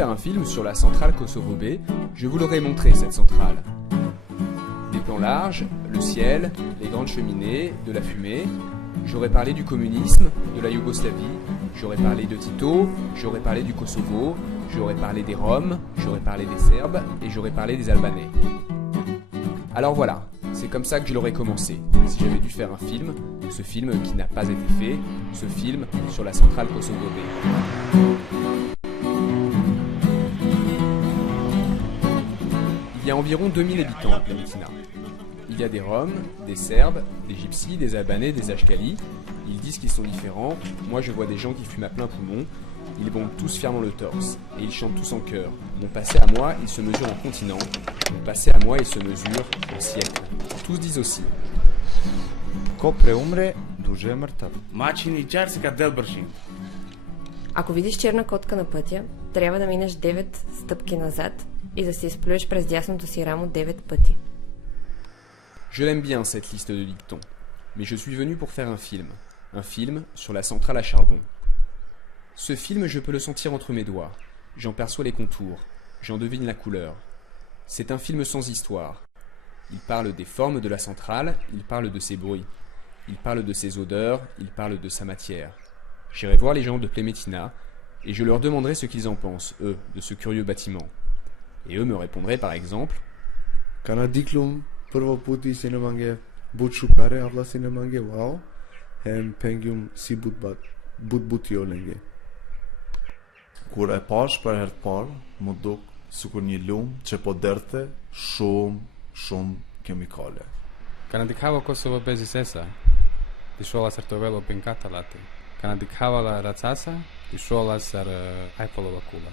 faire un film sur la centrale Kosovo B, je vous l'aurais montré cette centrale. Des plans larges, le ciel, les grandes cheminées, de la fumée. J'aurais parlé du communisme, de la Yougoslavie, j'aurais parlé de Tito, j'aurais parlé du Kosovo, j'aurais parlé des Roms, j'aurais parlé des Serbes et j'aurais parlé des Albanais. Alors voilà, c'est comme ça que je l'aurais commencé, si j'avais dû faire un film, ce film qui n'a pas été fait, ce film sur la centrale Kosovo B. Il y a environ 2000 habitants à Plemetina. Il y a des Roms, des Serbes, des Gypsies, des Albanais, des Ashkalis. Ils disent qu'ils sont différents. Moi, je vois des gens qui fument à plein poumon. Ils bombent tous fièrement le torse. Et ils chantent tous en chœur. Mon passé à moi, il se mesure en continent. Mon passé à moi, il se mesure en siècle. Tous disent aussi. Ko preumre, duže je mrtav. Мачин и чар се къде бърши. Ако видиш черна котка на пътя, трябва да минеш 9 стъпки назад и да се изплюеш през дясното си рамо 9 пъти. Je l'aime bien cette liste de dictons, mais je suis venu pour faire un film sur la centrale à charbon. Ce film, je peux le sentir entre mes doigts, j'en perçois les contours, j'en devine la couleur. C'est un film sans histoire. Il parle des formes de la centrale, il parle de ses bruits, il parle de ses odeurs, il parle de sa matière. J'irai voir les gens de Plemetina et je leur demanderai ce qu'ils en pensent, eux, de ce curieux bâtiment. Et eux me répondraient par exemple Kanadiklum prvo puti se ne mange butshukare avla se ne mange wow hem pengium si butbutio lenge. Kur e pash për herë të parë, më duk sikur një lumë që po derte shumë kemikale. Kanadikava Kosovo bez isesa, dishola sartovelo pinkatalati. Kanadikavala racasa, dishola sar aipolova kula.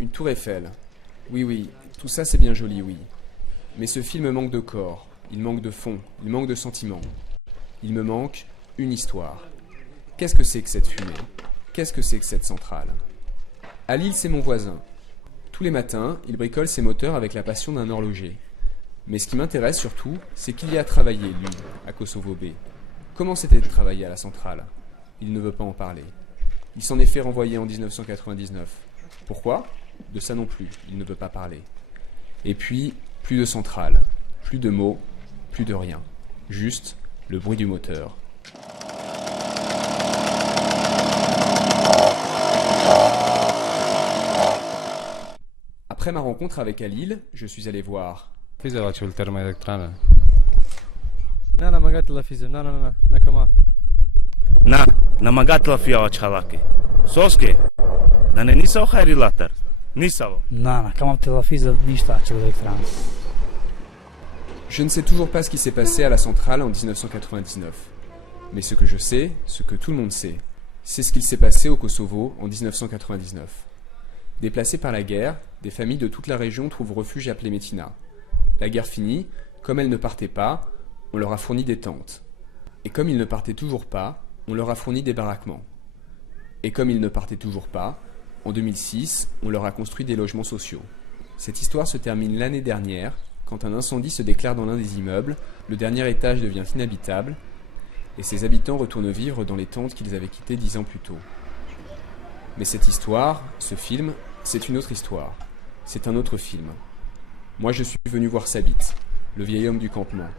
Une tour Eiffel. Oui, tout ça c'est bien joli, oui. Mais ce film manque de corps, il manque de fond, il manque de sentiments. Il me manque une histoire. Qu'est-ce que c'est que cette fumée? Qu'est-ce que c'est que cette centrale? Halil, c'est mon voisin. Tous les matins, il bricole ses moteurs avec la passion d'un horloger. Mais ce qui m'intéresse surtout, c'est qu'il y a travaillé, lui, à Kosovo B. Comment c'était de travailler à la centrale? Il ne veut pas en parler. Il s'en est fait renvoyer en 1999. Pourquoi? De ça non plus, il ne peut pas parler. Et puis, plus de centrale, plus de mots, plus de rien. Juste le bruit du moteur. Après ma rencontre avec Halil, je suis allé voir Fizelačul termoelektrana. Na magatila fize, na, kama. На, намагатла фиала чхалаки. Соске, на не нисал хайрилатар. Нисало. Na, kama tila fize, ništa će elektrana. Je ne sais toujours pas ce qui s'est passé à la centrale en 1999. Mais ce que je sais, ce que tout le monde sait, c'est ce qu'il s'est passé au Kosovo en 1999. Déplacés par la guerre, des familles de toute la région trouvent refuge à Plemetina. La guerre finie, comme elles ne partaient pas, on leur a fourni des tentes. Et comme ils ne partaient toujours pas, on leur a fourni des baraquements. Et comme ils ne partaient toujours pas, en 2006, on leur a construit des logements sociaux. Cette histoire se termine l'année dernière, quand un incendie se déclare dans l'un des immeubles, le dernier étage devient inhabitable, et ses habitants retournent vivre dans les tentes qu'ils avaient quittées 10 ans plus tôt. Mais cette histoire, ce film, c'est une autre histoire. C'est un autre film. Moi, je suis venu voir Sabit, le vieil homme du campement.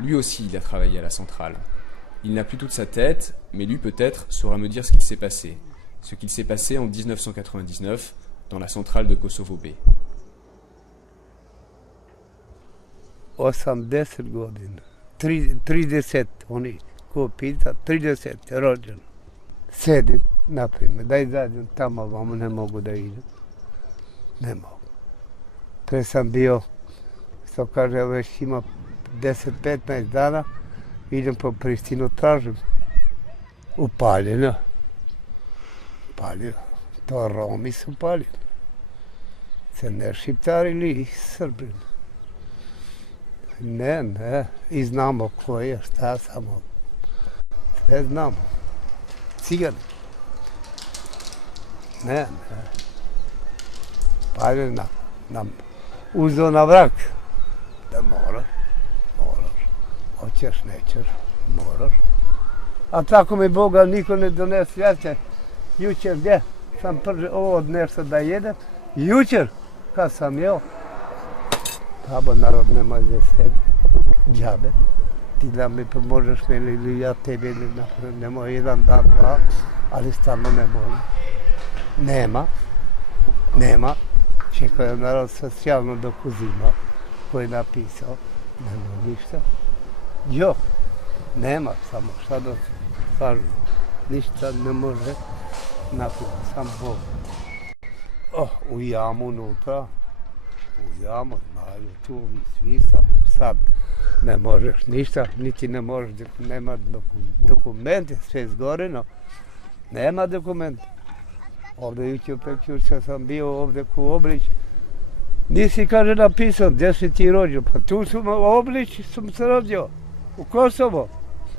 Lui aussi, il a travaillé à la centrale. Il n'a plus toute sa tête, mais lui, peut-être, saura me dire ce qu'il s'est passé. Ce qu'il s'est passé en 1999 dans la centrale de Kosovo B. 80 godina. 30, oni ko pita, 30 rođen. Sedim, naprimjer, da izađem tamo, vamo ne mogu da idem. Ne mogu. Pre sam bio, što kaže, već ima 10-15 dana, idem po Pristinu, tražim. Upaljeno. Upaljeno. To Romi su upaljeni. Se ne Šiptari ili Srbini. Ne, i znamo ko je, šta samo. Sve znamo. Cigani. Ne. Paljen nam uzeo na vrak. Da moraš. Hoćeš, nećeš, moraš. A tako mi Boga niko ne donese. Ja se jučer gdje? sam ovo nešto da jedem. Jučer, kad sam jeo, tamo narod ne može se džabe. Ti da mi pomožeš meni ili ja tebi ili ne može jedan dan, dva, ali stalno ne može. Nema. Čekaju narod socijalno dok uzima, koji je napisao, nema ništa. Jo, nema samo šta da kažu, ništa ne može napisati, sam Bog. U jamu unutra, znaju tu svi, samo sad ne možeš ništa, niti ne možeš, nema dokumente, sve zgoreno, nema dokumenta. Ovdje jučer prekjučer sam bio ovdje ku Oblić, nisi, kaže, napisao gdje si ti rođen, pa tu sam u Oblić sam se rodio, u Kosovo,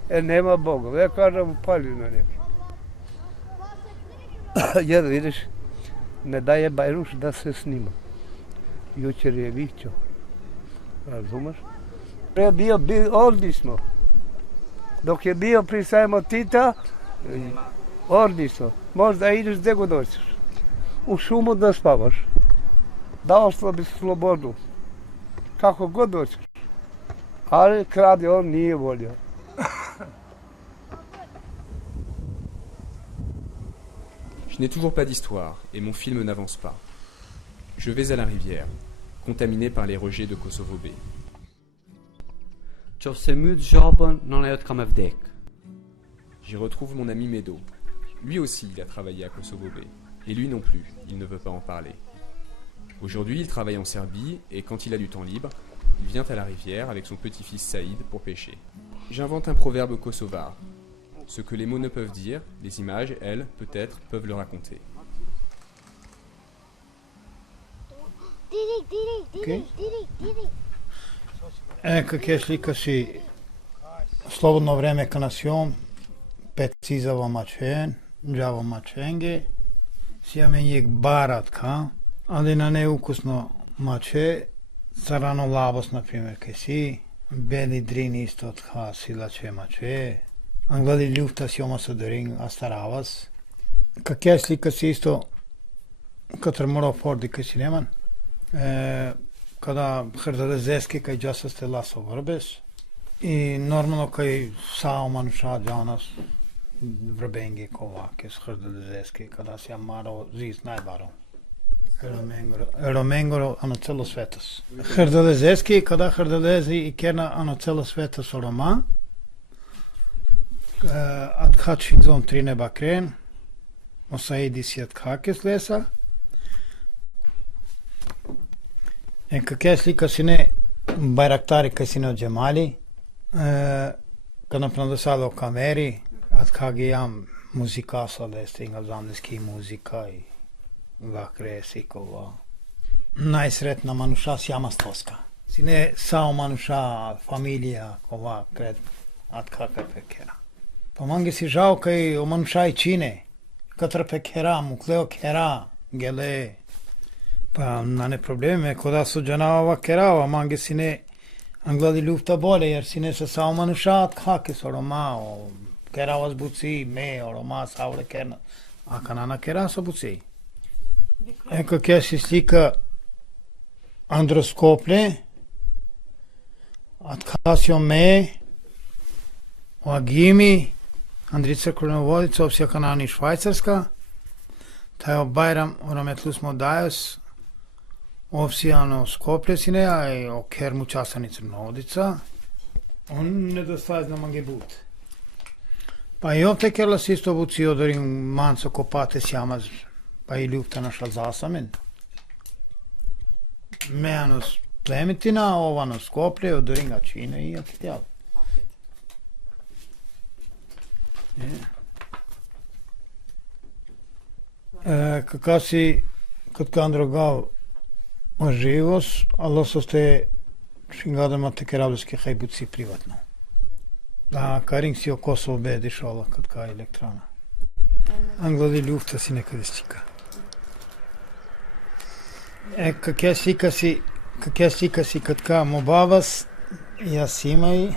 nema Boga, ja kažem u Paljinu neki. Jer vidiš, ne daje Bajruš da se snima. Jučer je vićo, razumeš? Pre bio odlično. Dok je bio pri sajmu Tita, odlično. Možda ideš gdje god hoćeš. U šumu da spavaš. Dao bi slobodu. Kako god hoćeš. Ali krade on nije volio. Je n'ai toujours pas d'histoire et mon film n'avance pas. Je vais à la rivière, contaminé par les rejets de Kosovo B. J'y retrouve mon ami Medo. Lui aussi, il a travaillé à Kosovo B. Et lui non plus, il ne veut pas en parler. Aujourd'hui, il travaille en Serbie et quand il a du temps libre, il vient à la rivière avec son petit-fils Saïd pour pêcher. J'invente un proverbe kosovar. Ce que les mots ne peuvent dire, les images, elles, peut-être, peuvent le raconter. Как je slika si slobodno vreme ka nas jom, pecizavo mačen, džavo mačenge, sjamenjeg barat ka, ali na neukusno mače, sarano labos, na primjer, kaj si, beli drin isto od ha silače mače, angladi ljufta si oma sodoring astaravas. Как je slika si isto, katër moro fordi kaj si neman, kada hrdale zeske kaj gjasa ste laso vrbes i normalno kaj sao manusha djanas vrbenge kovake s hrdale zeske kada si amaro zis najbaro Romengoro ano celo svetas. Hrdale zeske kada hrdalezi i kerna ano celo svetas roma at kachin zon trine bakren osaidi si at kakes lesa Как е слика си не байрактари касино Джемали, kada prodosalo kameri, at kagi jam muzika sa lestinga zamneski muzika i vakre sikova. Najsretna manuša s jama stoska. Si ne sao manuša familija kova kred at kaka pekera. Pa mangi si žao kaj o manuša i čine, katra pekera, mukleo kera, gele, Pa na ne probleme, koda su džanava kerava, mange si ne angladi lufta bole, jer si ne se sao manushat hake s oroma, o keravas buci, me oroma savle kerna, a kanana kerasa buci. Eko kje si slika androskople, at kasio me, o agimi, Andrica Kronovodica, opsja kanani Švajcarska, taj Bajram orametlus modajos, Овсијано Скопје си не, а и окер му часани Црноводица. Он не достаje на мангебут. Па и овте керла си исто буци одорим манцо копате сјамаз, па и люфта наша засамен. Меанос племетина, овано Скопје, одорим га Чина и атитјал. Кака си, кад кандрогав Живос, ало со сте шингадама те керавлески хајбуци приватно. Да, каринг си о Косово бе дишола кад ка електрана. Англади люфта си некаде стика. Как ја слика си кад ка мобавас, јас имај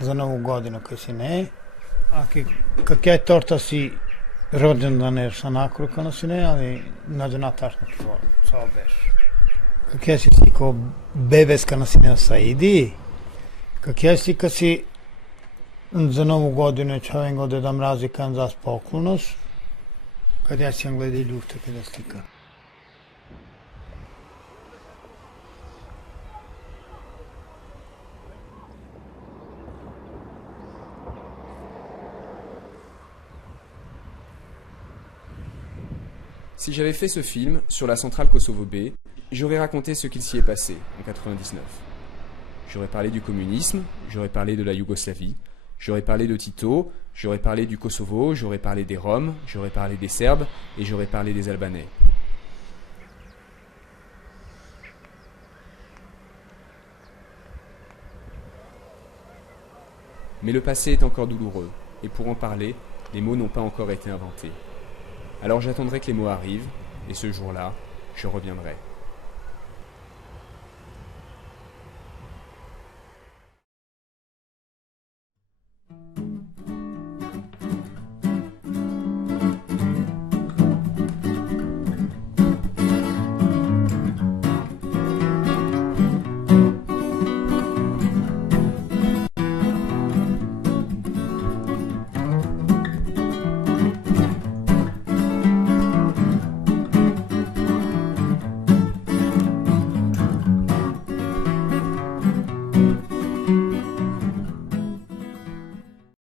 за нову годину кај си не. А как ја торта си rođendan sa nakruka si ne, ali nađe natašno co beš. Kak jesi si ko bebeska si ne saidi, kak jesi kad si za novu godinu čovjek ode da mrazi kan za spokojnost, kad ja sam gledi ljufte kada slika. Si j'avais fait ce film sur la centrale Kosovo B, j'aurais raconté ce qu'il s'y est passé en 99. J'aurais parlé du communisme, j'aurais parlé de la Yougoslavie, j'aurais parlé de Tito, j'aurais parlé du Kosovo, j'aurais parlé des Roms, j'aurais parlé des Serbes et j'aurais parlé des Albanais. Mais le passé est encore douloureux, et pour en parler, les mots n'ont pas encore été inventés. Alors j'attendrai que les mots arrivent, et ce jour-là, je reviendrai.